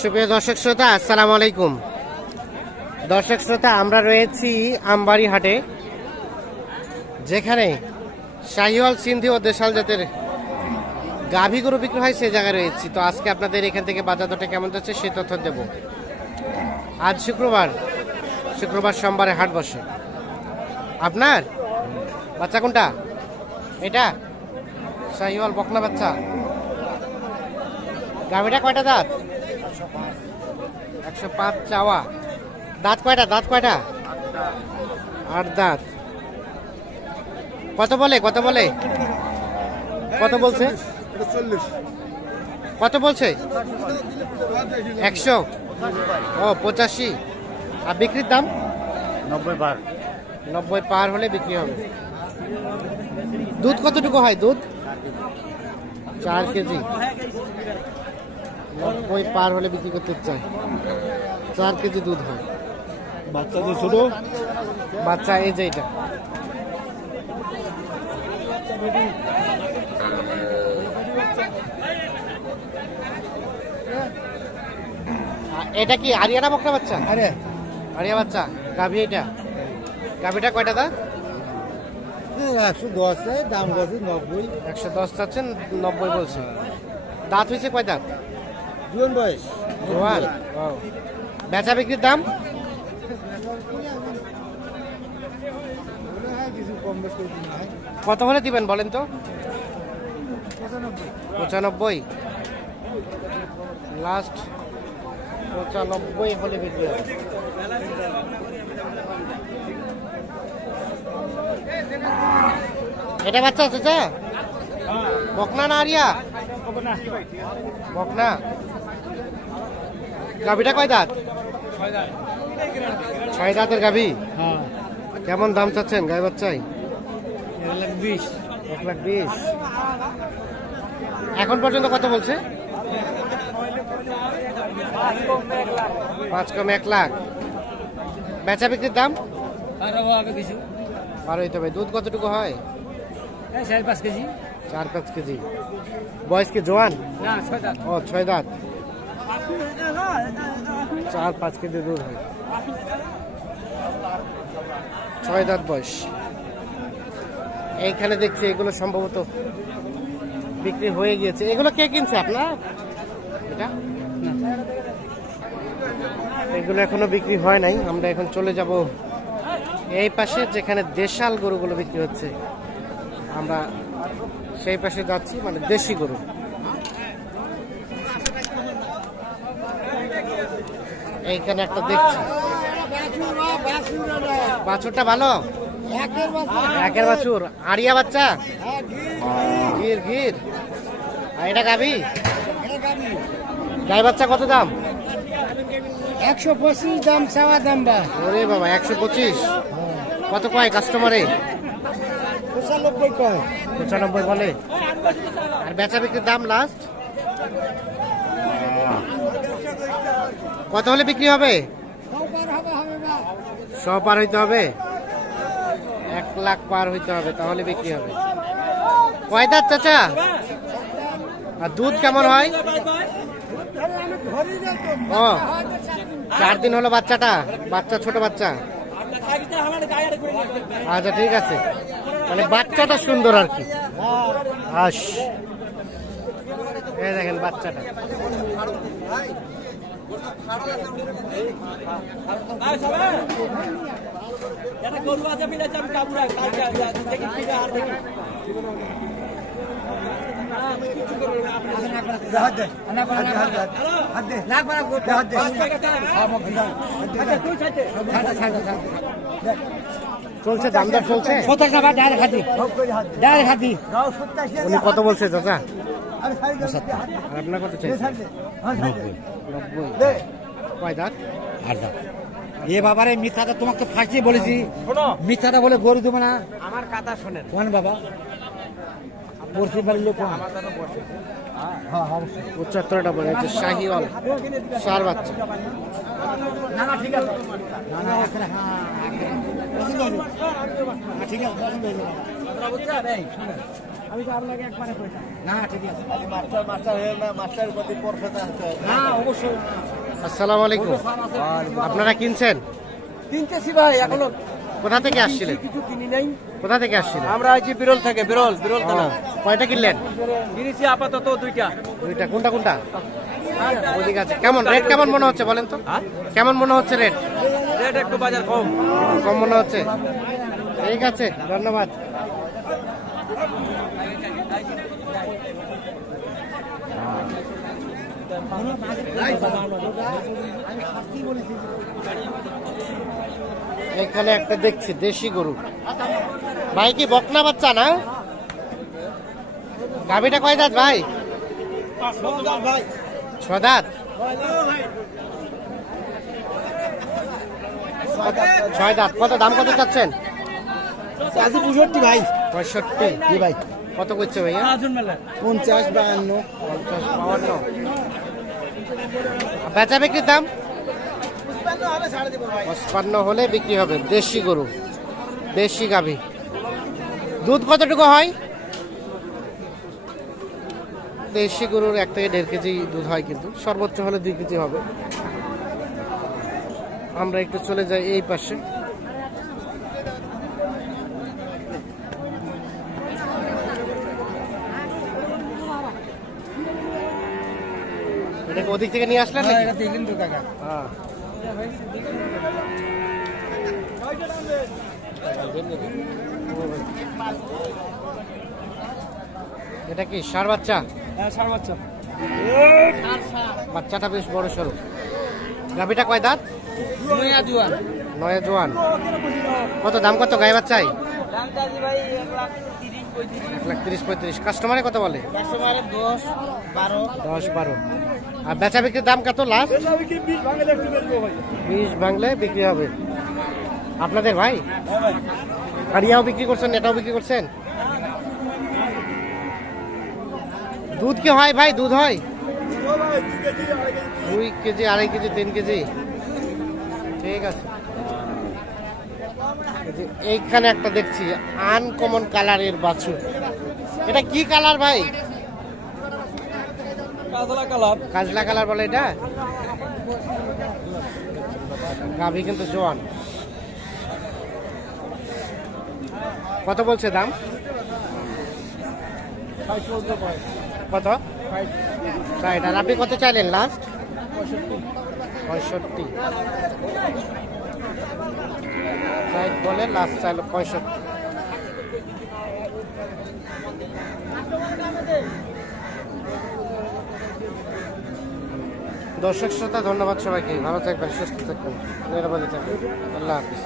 সুপ্রিয় দর্শক শ্রোতা, আসসালামু আলাইকুম। দর্শক শ্রোতা, আমরা রয়েছি আমবাড়ি হাটে, যেখানে শাহিওয়াল, সিন্ধি ও দেশাল জাতের গাভী গরু বিক্রি হয়, সে জায়গায় রয়েছি। তো আজকে আপনাদের এখান থেকে বাজার দরটা কেমন যাচ্ছে সে তথ্য দেব। আজ শুক্রবার, সোমবারে হাট বসে। আপনার বাচ্চা কোনটা? এটা শাহিওয়াল বকনা বাচ্চা। গাভীটা কয়টা দাঁত? 105 চাওয়া। দাঁত কয়টা? 8 দাঁত। কত বলে? কত বলছে? কত বলছে? 100। ও 85। আর বিক্রির দাম 90 পার হলে বিক্রি হবে। দুধ কতটুকু হয়? দুধ 4 কেজি। 90 পার হলে বিক্রি করতে চায়। 4 কেজি দুধ হয়। বাচ্চা যে ছোট বাচ্চা, এই যে এটা এটা কি আরিয়ানা বকনা বাচ্চা? আরিয়া বাচ্চা গাভী। এটা গাভীটা কয়টা দাঁত? 110 দাম বলছে 90। 110 চাচ্ছেন, 90 বলছে। দাঁত হয়েছে কয় দাঁত? জোয়ান বয়স। জোয়ান। বেচা বিক্রির দাম কত হলে দিবেন বলেন তো? 95। লাস্ট 95 হলে বিক্রি হবে। এটা বাচ্চা আছে চাচা? বকনা না আরিয়া? বকনা। গাভীটা কয় দাঁত? 6 দাঁতের গাভী। কেমন দাম চাচ্ছেন গায়ে বাচ্চাই? 1,20,000। এখন পর্যন্ত কত বলছে? 5 কমে 1 লাখ। বেচা বিক্রির দাম 12 হইতে হবে। দুধ কতটুকু হয়? 4-5 কেজি। 4-5 কেজি। বয়স কি জোয়ান? ও 6 দাঁত। 4-5 কেজি দুধ হয়। 6 দাঁত বয়স। এইখানে দেখছি এগুলো সম্ভবত বিক্রি হয়ে গিয়েছে। এগুলো কে কিনছে আপনার? এটা এগুলো এখনো বিক্রি হয় নাই। আমরা এখন চলে যাব এই পাশে, যেখানে দেশাল গরুগুলো বিক্রি হচ্ছে। আমরা সেই পাশে যাচ্ছি, মানে দেশি গরু। এইখানে একটা দেখছি বাছুরটা ভালো, একের বাছুর। আরিয়া বাচ্চা, গির। আর এটা গাভী। গাই বাচ্চা কত দাম? 125 দাম চাওয়া দাম। ওরে বাবা, 125। কত কয় কাস্টমারে? 95 কয়। 95 বলে। আর বেচা বিক্রির দাম লাস্ট কত হলে বিক্রি হবে? 100 পার হইতে হবে। 1 লাখ পার হইতে হবে, তাহলে বিক্রি হবে। কয় দাঁত চাচা? আর দুধ কেমন হয়? ও 4 দিন হলো বাচ্চাটা। বাচ্চা, ছোট বাচ্চা। আচ্ছা ঠিক আছে, মানে বাচ্চাটা সুন্দর আর কি। এই দেখেন বাচ্চাটা। চলছে, দামদার চলছে। উনি কত বলছে চাচা? আর আপনার কত চাইছে? 90। কয় দাঁত? 8 দাঁত। এ বাবারে মিথ্যাটা তোমাকে ফাঁসিয়ে বলেছি, মিথ্যাটা বলে গরু দেবে না। আমার কথা শোনেন। কোন বাবা? বর্ষি বাড়ির লোক। 75টা বলে শাহিওয়াল সার বাচ্চা। ঠিক আছে। ঠিক আছে। আমি তো আপনাকে একবারে কইতাম না ঠিক আছে না অবশ্যই আসসালামু আলাইকুম। আপনারা কিনছেন? কিনতেছি ভাই এখনো কোথা থেকে আসছিলেন? কিছু কিনি নাই। কোথা থেকে আসছিলেন? আমরা আছি বিরল থেকে, বিরল থানা। কয়টা কিনলেন? কিনেছি আপাতত দুইটা। কোনটা কোনটা? ওদিকে আছে। কেমন রেট কেমন মনে হচ্ছে বলেন তো? কেমন মনে হচ্ছে রেট? রেট একটু বাজার কম। কম মনে হচ্ছে। ঠিক আছে, ধন্যবাদ। এখানে একটা দেখছি দেশি গরু। ভাই কি বকনা বাচ্চা না? গাভীটা কয় দাঁত ভাই? 6 দাঁত। 6 দাঁত। কত দাম কত চাচ্ছেন? 65 ভাই। 65 জি ভাই। কত করছে ভাইয়া? 50 52 50 52। বেচা বিক্রির দাম 55 হলে বিক্রি হবে। দেশি গরু, দেশি গাভী। দুধ কতটুকু হয়? দেশি গরুর 1 থেকে 1.5 কেজি দুধ হয়, কিন্তু সর্বোচ্চ হলে 2 কেজি হবে। আমরা একটু চলে যাই এই পাশে। এটাকে ওদিক থেকে নিয়ে আসলেন নাকি? এটা দেখলেন তো কাকা। হ্যাঁ। এটা কি ষাঁড় বাচ্চা? হ্যাঁ, ষাঁড় বাচ্চা। বাচ্চাটা বেশ বড় সড়ো। গাভীটা কয় দাঁত? নয়া জোয়ান। কত দাম কত গায়ে বাচ্চাই? 1,30,35,000। কাস্টমারে কত বলে? 10-12। আর বেচা বিক্রির দাম কত লাস্ট? 20 ভাঙলে বিক্রি হবে। আপনাদের ভাই? আর ইয়াও বিক্রি করছেন, এটাও বিক্রি করছেন? দুধ কি হয় ভাই? দুধ হয় 2 কেজি, 2.5 কেজি, 3 কেজি। ঠিক আছে। এইখানে একটা দেখছি আনকমন কালারের বাছুর। এটা কি কালার ভাই? কাজলা কালার বলে এটা। গাভী কিন্তু জোয়ান। কত বলছে দাম? কত? 60। আর আপনি কত চাইলেন লাস্ট? 65। বলে লাস্ট চাইল 65। দর্শক শ্রোতা ধন্যবাদ সবাইকে। ভালো থাকবেন, সুস্থ থাকবেন, নিরাপদে থাকবেন। আল্লাহ হাফিজ।